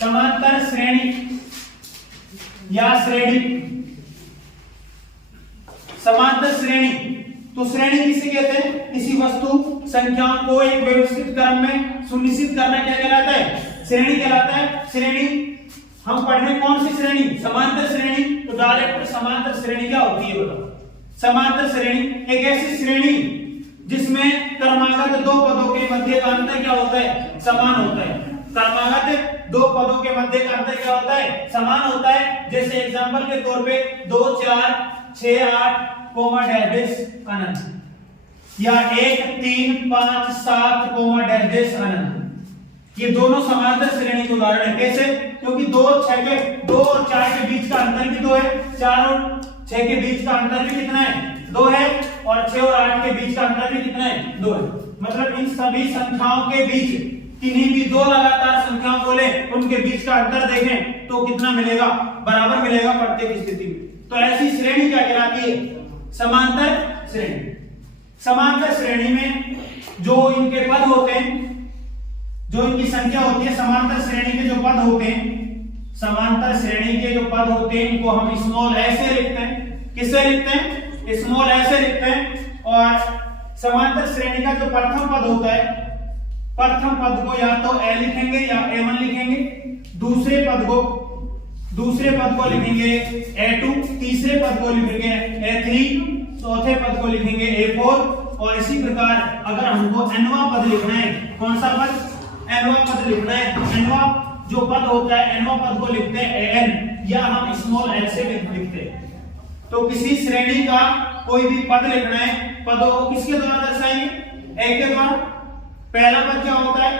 समांतर श्रेणी या श्रेणी, समांतर श्रेणी। तो श्रेणी किसे कहते हैं? किसी वस्तु संख्याओं को एक व्यवस्थित क्रम में सुनिश्चित करना क्या कहलाता है? श्रेणी कहलाता है। श्रेणी हम पढ़ रहे कौन सी श्रेणी? समांतर श्रेणी। तो डायरेक्ट समांतर श्रेणी क्या होती है बताओ? समांतर श्रेणी एक ऐसी श्रेणी जिसमें क्रमागत दो पदों के मध्य का अंतर क्या होता है? समान होता है। क्रमागत दो पदों के मध्य का अंतर क्या होता है? समान होता है। जैसे एग्जांपल के तौर पे 2 4 6 8 कोमा डैश अनंत, या 1 3 5 7 कोमा डैश अनंत। ये दोनों समांतर श्रेणी के उदाहरण है। कैसे? क्योंकि 2 और 6 के 2 और 4 के बीच का अंतर भी 2 है, 4 और 6 के बीच का अंतर भी कितना है? 2 है, और 6 और 8 के बीच का अंतर भी कितना है? 2 है। मतलब इन सभी संख्याओं के बीच किन्हीं भी दो लगातार संख्याओं को ले, उनके बीच का अंतर देखें तो कितना मिलेगा? बराबर मिलेगा प्रत्येक स्थिति में। तो ऐसी श्रेणी क्या कहलाती है? समांतर श्रेणी। समांतर श्रेणी में जो इनके पद होते हैं, जो इनकी संख्या होती है, समांतर श्रेणी के जो पद होते हैं, समांतर श्रेणी के जो पद होते हैं इनको हम स्मॉल ऐसे लिखते हैं। किससे लिखते हैं? स्मॉल ऐसे लिखते हैं। और समांतर श्रेणी का जो प्रथम पद होता है, प्रथम पद को या तो ए लिखेंगे या a1 लिखेंगे, दूसरे पद को लिखेंगे a2, तीसरे पद को लिखेंगे a3, चौथे पद को लिखेंगे a4। और इसी प्रकार अगर हमको nवां पद लिखना है, कौन सा पद? nवां पद लिखना है। nवां जो पद होता है, nवां पद को लिखते हैं an, या हम स्मॉल l से लिखते हैं। तो किसी श्रेणी का कोई भी पद लिखना है, पदों को किसके द्वारा दर्शाएंगे? a के द्वारा। पहला पद क्या होता है?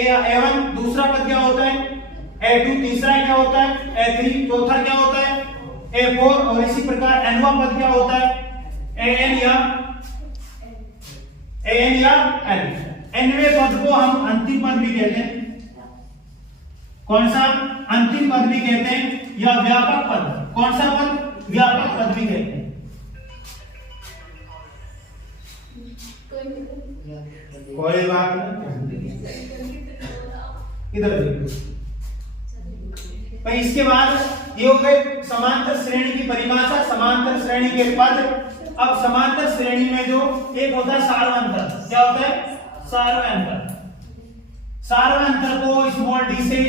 a1, दूसरा पद क्या होता है? a2, तीसरा क्या होता है? a3, चौथा क्या होता है? a4। और इसी प्रकार nवां पद क्या होता है? an या l। nवें पद को हम अंतिम पद भी कहते हैं। कौन सा? अंतिम पद भी कहते हैं, या व्यापक पद। कौन सा पद? व्यापक पद भी कहते हैं। कोई बात नहीं, इधर देखो। भाई इसके बाद ये हो गए समांतर श्रेणी की परिभाषा, समांतर श्रेणी के पद। अब समांतर श्रेणी में जो एक होता है सार्वंतर। क्या होता है? सार्वंतर। सार्वंतर को स्मॉल डी से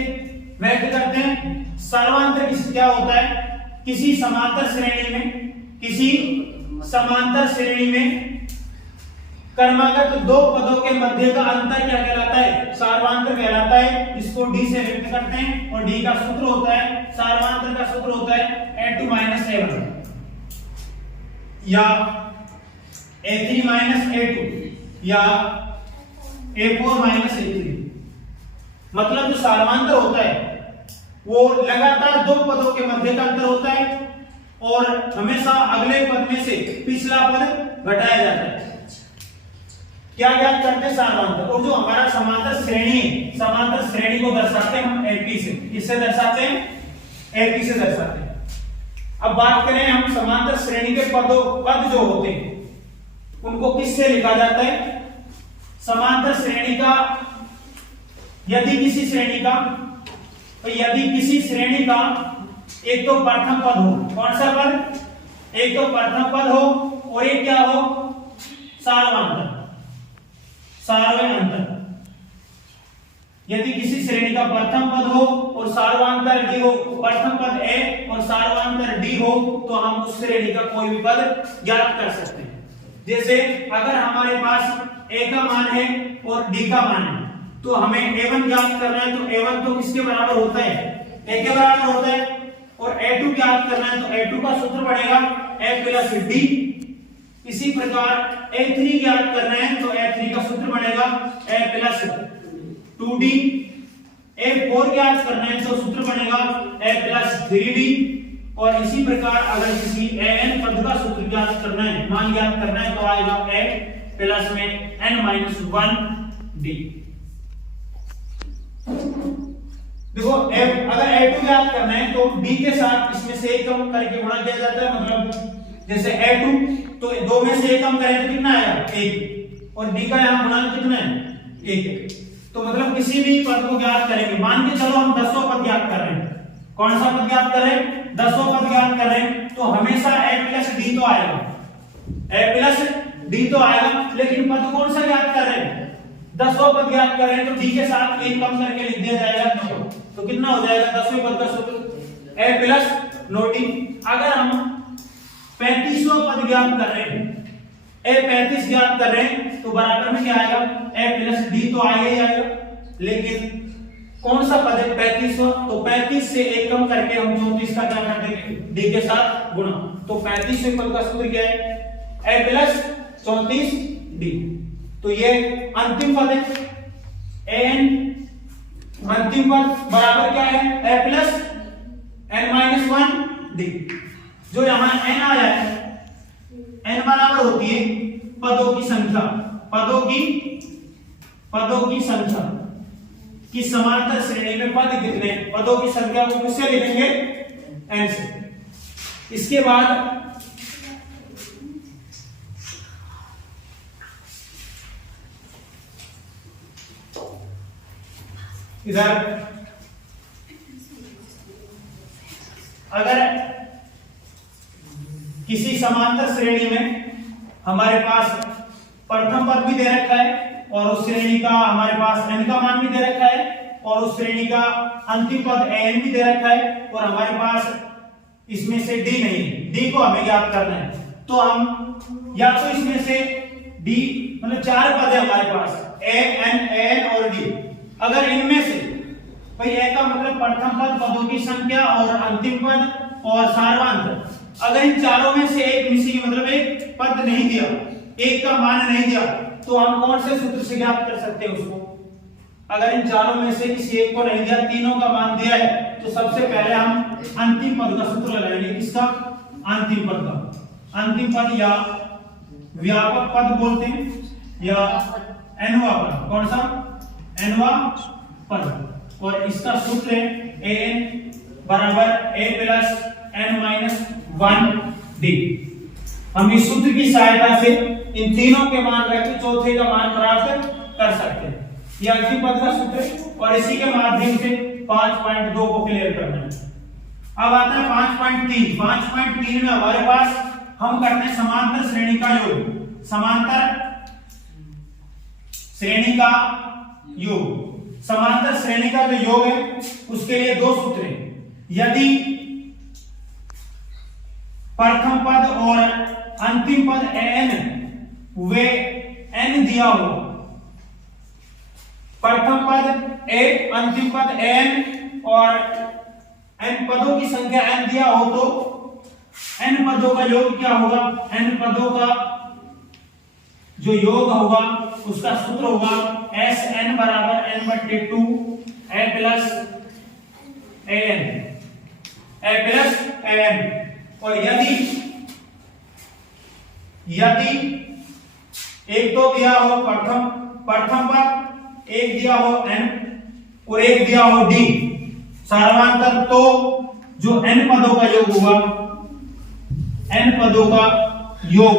व्यक्त करते हैं। सार्वंतर क्या होता है? किसी समांतर श्रेणी में क्रमागत दो पदों के मध्य का अंतर क्या कहलाता है? सार्वंतर कहलाता है। इसको डी से व्यक्त करते हैं, और डी का सूत्र होता है, सार्वंतर का सूत्र होता है a2 - a1 या a3 - a2 या a4 - a3। मतलब जो सार्वंतर होता है वो लगातार दो पदों के मध्य का अंतर होता है, और हमेशा अगले पद में से पिछला पद घटाया जाता है। क्या ज्ञात करते हैं? सार्वंतर। और जो हमारा समांतर श्रेणी है, समांतर श्रेणी को दर्शाते हैं हम AP से। किससे दर्शाते हैं? AP से दर्शाते हैं। अब बात करें हम समांतर श्रेणी के पद जो होते हैं उनको किससे लिखा जाता है? समांतर श्रेणी का यदि किसी श्रेणी का एक तो प्रथम पद हो। कौन सा पद? एक तो प्रथम पद हो, और एक क्या हो? सार्वंतर। यदि किसी श्रेणी का प्रथम पद हो और सार्वंतर डी हो, प्रथम पद a और सार्वंतर d हो, तो हम उस श्रेणी का कोई भी पद ज्ञात कर सकते हैं। जैसे अगर हमारे पास a का मान है और d का मान है, तो हमें a1 ज्ञात करना है, तो a1 तो किसके बराबर होता है? a के बराबर होता है। और a2 ज्ञात करना है, तो a2 का सूत्र बढ़ेगा a + d। इसी प्रकार a3 ज्ञात करना है, तो a3 का सूत्र बनेगा a + 2d। a4 ज्ञात करना है, तो सूत्र बनेगा a + 3d। और इसी प्रकार अगर किसी an पद का सूत्र ज्ञात करना है, मान ज्ञात करना है, तो आएगा a प्लस में n - 1d। देखो अगर a2 ज्ञात करना है तो d के साथ इसमें से एक कम करके गुणा किया जाता है। मतलब जैसे a2 तो दो में से एक कम करें तो कितना आएगा? 1। और d का यहां गुणा कितना है? 1 है। तो मतलब किसी भी पद को ज्ञात करेंगे, मान के चलो हम 10वां पद ज्ञात कर रहे हैं, कौन सा पद ज्ञात कर रहे हैं, 10वां पद ज्ञात कर रहे हैं, तो हमेशा a प्लस डी तो आएगा, a प्लस डी तो आएगा, लेकिन पद कौन सा ज्ञात कर रहे हैं, 10वां पद ज्ञात कर रहे हैं, तो डी के साथ एक कम करके लिख दिया जाएगा, तो कितना हो जाएगा 10वें पद का सूत्र a प्लस नोटिंग। अगर हम 35वां पद ज्ञात कर रहे हैं, a 35 ज्ञात कर रहे हैं, तो बराबर में क्या आएगा, a प्लस डी तो आएगा ही आएगा, लेकिन कौन सा पद है 35वां, तो 35 से एक कम करके हम 34 का क्या कर देंगे, डी के साथ गुणा, तो 35वें पद का सूत्र क्या है, a प्लस 34 डी। तो ये अंतिम पद है an, अंतिम पद बराबर क्या है, a plus n minus 1 D. जो यहां n आया है, n बराबर होती है पदों की संख्या, पदों की संख्या कि समांतर श्रेणी में पद कितने, पदों की संख्या को किससे लिखेंगे, n से। इसके बाद इधर अगर किसी समांतर श्रेणी में हमारे पास प्रथम पद भी दे रखा है और उस श्रेणी का हमारे पास n का मान भी दे रखा है और उस श्रेणी का अंतिम पद an भी दे रखा है और हमारे पास इसमें से d नहीं है, d को हमें ज्ञात करना है, तो हम या तो इसमें से d मतलब 4 पद है हमारे पास a n an और d, अगर इनमें से भाई a का मतलब प्रथम पद, पदों की संख्या और अंतिम पद और सारवांत, अगर इन चारों में से एक मिसिंग मतलब एक पद नहीं दिया, एक का मान नहीं दिया, तो हम कौन से सूत्र से ज्ञात कर सकते हैं उसको। अगर इन चारों में से किसी एक को नहीं दिया, तीनों का मान दिया है, तो सबसे पहले हम अंतिम पद का सूत्र लगाएंगे, किसका, अंतिम पद का। अंतिम पद या व्यापक पद बोलते हैं या nवां पद, कौन सा, nवां पद, और इसका सूत्र है an बराबर a plus n minus 1 d। हम इस सूत्र की सहायता से इन तीनों के मान रख के चौथे का मान प्राप्त कर सकते हैं। यह अंतिम पद का सूत्र है और इसी के माध्यम से 5.2 को क्लियर करना है। अब आता है 5.3। 5.3 में हमारे पास हम करते हैं समांतर श्रेणी का योग, समांतर श्रेणी का योग। समांतर श्रेणी का जो योग है उसके लिए दो सूत्र हैं। यदि प्रथम पद और अंतिम पद n वे n दिया हो, प्रथम पद a अंतिम पद n और n पदों की संख्या n दिया हो, तो n पदों का योग क्या होगा, n पदों का जो योग होगा उसका सूत्र होगा Sn बराबर n/2 a प्लस an। और यदि एक तो दिया हो प्रथम पद, एक दिया हो n और एक दिया हो d सारवांतर, तो जो n पदों का योग होगा, n पदों का योग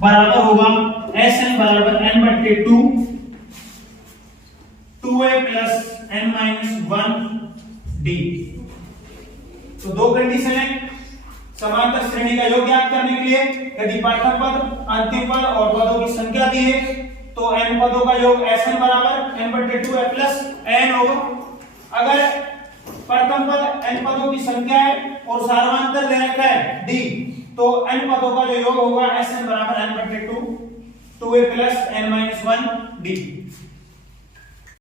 बराबर होगा Sn बराबर n/2 2a plus n-1 d। तो दो कंडीशन है समांतर श्रेणी का योग ज्ञात करने के लिए। यदि प्रथम पद, अंतिम पद और पदों की संख्या दी है तो n पदों का योग Sn बराबर n/2 a प्लस n होगा। अगर प्रथम पद n पदों की संख्या है और सारवांतर दे रखा है d, तो n पदों का जो योग होगा Sn बराबर n/2 2a plus n-1 d।